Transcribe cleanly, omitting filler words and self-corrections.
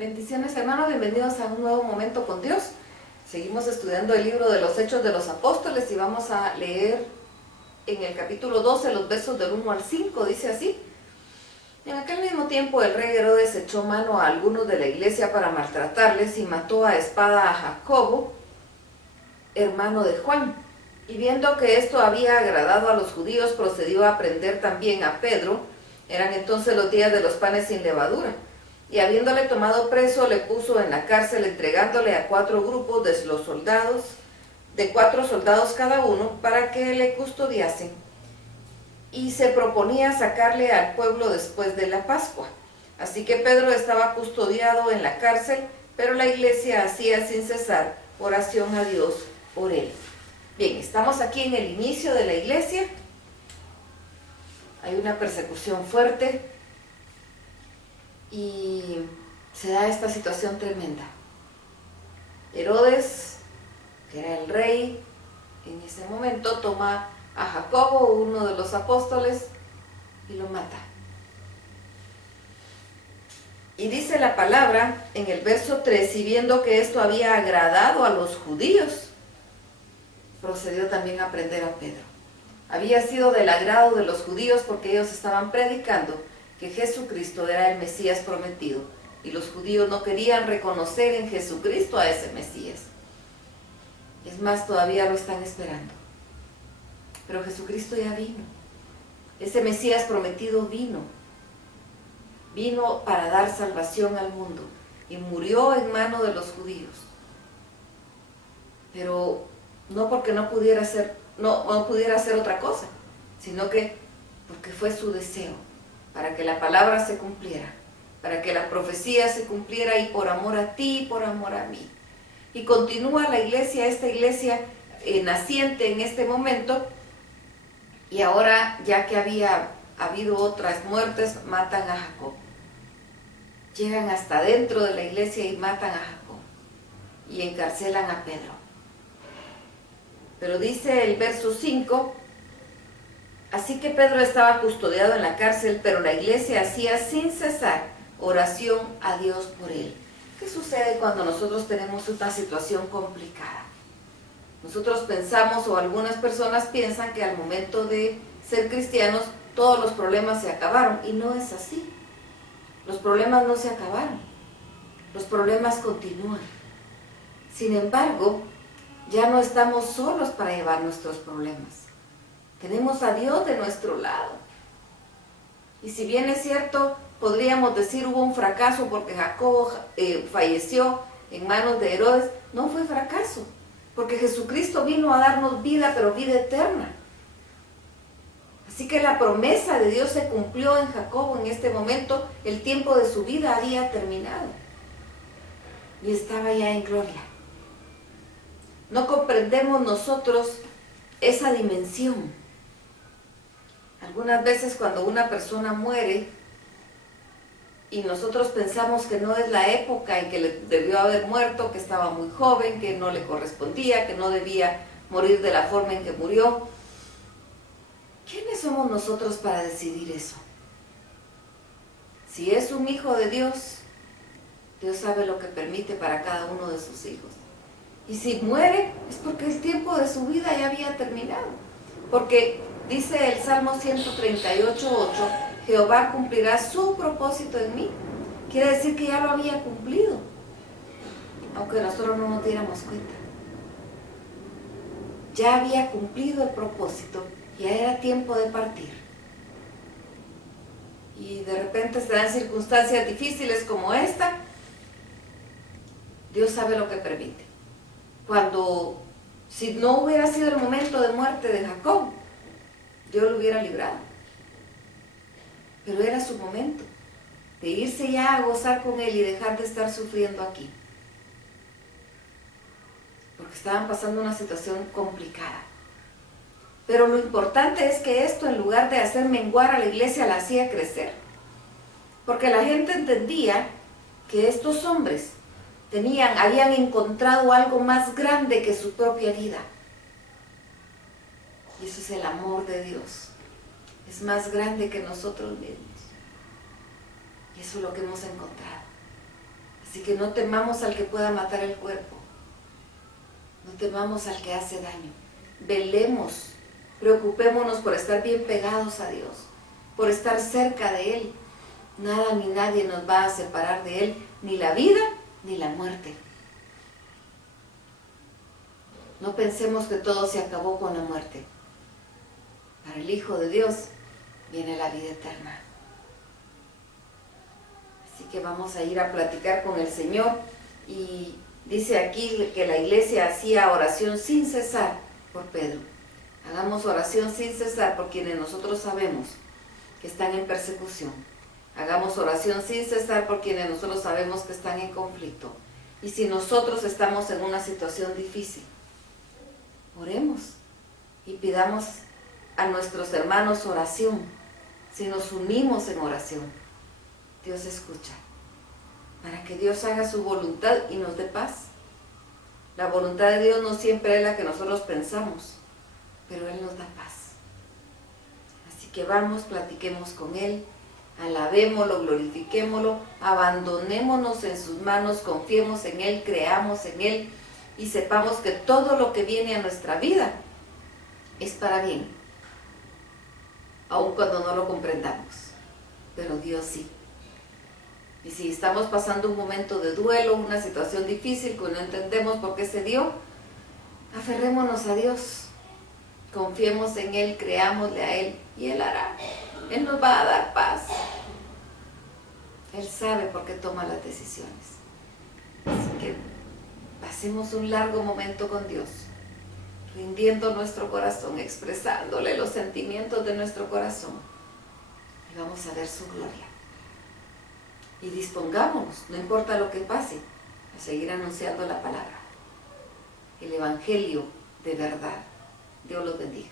Bendiciones, hermanos, bienvenidos a un nuevo momento con Dios. Seguimos estudiando el libro de los Hechos de los Apóstoles y vamos a leer en el capítulo 12 los versos del 1 al 5, dice así: En aquel mismo tiempo el rey Herodes echó mano a algunos de la iglesia para maltratarles y mató a espada a Jacobo, hermano de Juan. Y viendo que esto había agradado a los judíos, procedió a prender también a Pedro. Eran entonces los días de los panes sin levadura. Y habiéndole tomado preso, le puso en la cárcel, entregándole a 4 grupos de los soldados, de 4 soldados cada uno, para que le custodiasen. Y se proponía sacarle al pueblo después de la Pascua. Así que Pedro estaba custodiado en la cárcel, pero la iglesia hacía sin cesar oración a Dios por él. Bien, estamos aquí en el inicio de la iglesia. Hay una persecución fuerte y se da esta situación tremenda. Herodes, que era el rey en ese momento, toma a Jacobo, uno de los apóstoles, y lo mata. Y dice la palabra en el verso 3, y viendo que esto había agradado a los judíos, procedió también a prender a Pedro. Había sido del agrado de los judíos porque ellos estaban predicando que Jesucristo era el Mesías prometido, y los judíos no querían reconocer en Jesucristo a ese Mesías. Es más, todavía lo están esperando. Pero Jesucristo ya vino. Ese Mesías prometido vino para dar salvación al mundo y murió en mano de los judíos. Pero no porque no pudiera hacer otra cosa, sino que porque fue su deseo, para que la palabra se cumpliera, para que la profecía se cumpliera, y por amor a ti y por amor a mí. Y continúa la iglesia, esta iglesia naciente en este momento, y ahora, ya que había habido otras muertes, matan a Jacob. Llegan hasta dentro de la iglesia y matan a Jacob y encarcelan a Pedro. Pero dice el verso 5, así que Pedro estaba custodiado en la cárcel, pero la iglesia hacía sin cesar oración a Dios por él. ¿Qué sucede cuando nosotros tenemos una situación complicada? Nosotros pensamos, o algunas personas piensan, que al momento de ser cristianos todos los problemas se acabaron, y no es así. Los problemas no se acabaron, los problemas continúan. Sin embargo, ya no estamos solos para llevar nuestros problemas. Tenemos a Dios de nuestro lado. Y si bien es cierto, podríamos decir hubo un fracaso porque Jacobo falleció en manos de Herodes, no fue fracaso, porque Jesucristo vino a darnos vida, pero vida eterna. Así que la promesa de Dios se cumplió en Jacobo en este momento. El tiempo de su vida había terminado y estaba ya en gloria. No comprendemos nosotros esa dimensión. Algunas veces cuando una persona muere y nosotros pensamos que no es la época en que debió haber muerto, que estaba muy joven, que no le correspondía, que no debía morir de la forma en que murió. ¿Quiénes somos nosotros para decidir eso? Si es un hijo de Dios, Dios sabe lo que permite para cada uno de sus hijos. Y si muere, es porque el tiempo de su vida ya había terminado. Porque dice el Salmo 138:8, Jehová cumplirá su propósito en mí. Quiere decir que ya lo había cumplido, aunque nosotros no nos diéramos cuenta. Ya había cumplido el propósito, ya era tiempo de partir. Y de repente se dan circunstancias difíciles como esta. Dios sabe lo que permite. Si no hubiera sido el momento de muerte de Jacob, Dios lo hubiera librado. Pero era su momento de irse ya a gozar con él y dejar de estar sufriendo aquí. Porque estaban pasando una situación complicada. Pero lo importante es que esto, en lugar de hacer menguar a la iglesia, la hacía crecer. Porque la gente entendía que estos hombres habían encontrado algo más grande que su propia vida. Y eso es el amor de Dios. Es más grande que nosotros mismos. Y eso es lo que hemos encontrado. Así que no temamos al que pueda matar el cuerpo. No temamos al que hace daño. Velemos, preocupémonos por estar bien pegados a Dios, por estar cerca de Él. Nada ni nadie nos va a separar de Él, ni la vida ni la muerte. No pensemos que todo se acabó con la muerte. Para el Hijo de Dios viene la vida eterna. Así que vamos a ir a platicar con el Señor. Y dice aquí que la iglesia hacía oración sin cesar por Pedro. Hagamos oración sin cesar por quienes nosotros sabemos que están en persecución. Hagamos oración sin cesar por quienes nosotros sabemos que están en conflicto. Y si nosotros estamos en una situación difícil, oremos y pidamos a nuestros hermanos oración. Si nos unimos en oración, Dios escucha, para que Dios haga su voluntad y nos dé paz. La voluntad de Dios no siempre es la que nosotros pensamos, pero Él nos da paz. Así que vamos, platiquemos con Él, alabémoslo, glorifiquémoslo, abandonémonos en sus manos, confiemos en Él, creamos en Él y sepamos que todo lo que viene a nuestra vida es para bien, aun cuando no lo comprendamos, pero Dios sí. Y si estamos pasando un momento de duelo, una situación difícil que no entendemos por qué se dio, aferrémonos a Dios, confiemos en Él, creámosle a Él y Él hará. Él nos va a dar paz. Él sabe por qué toma las decisiones. Así que pasemos un largo momento con Dios, rindiendo nuestro corazón, expresándole los sentimientos de nuestro corazón. Y vamos a ver su gloria. Y dispongámonos, no importa lo que pase, a seguir anunciando la palabra, el evangelio de verdad. Dios los bendiga.